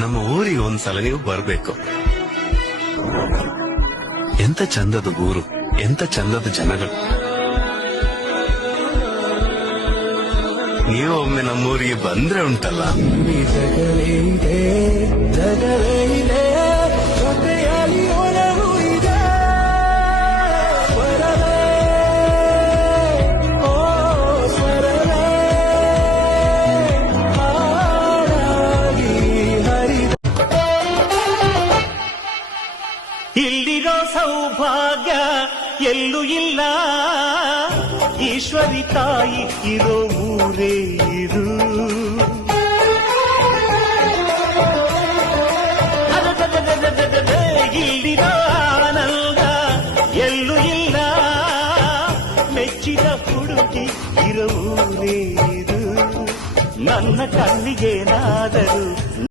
ನಮ್ಮ ಊರಿಗೆ ಒಂದ್ಸಲ ನೀವು ಬರ್ಬೇಕು. ಎಂತ ಚಂದದ ಊರು, ಎಂತ ಚಂದದ ಜನಗಳು. ನೀವು ಒಮ್ಮೆ ನಮ್ಮೂರಿಗೆ ಬಂದ್ರೆ ಉಂಟಲ್ಲ, ಇಲ್ಲಿರೋ ಸೌಭಾಗ್ಯ ಎಲ್ಲೂ ಇಲ್ಲ, ಈಶ್ವರಿ ತಾಯಿ ಇರೋ ಊರೇ ಇದು. ಇಲ್ಲಿರೋ ಆನಂದ ಎಲ್ಲೂ ಇಲ್ಲ, ಮೆಚ್ಚಿದ ಹುಡುಗಿ ಇರೋ ಊರೇ ಇದು. ನನ್ನ ಕಣ್ಣಿಗೇನಾದರೂ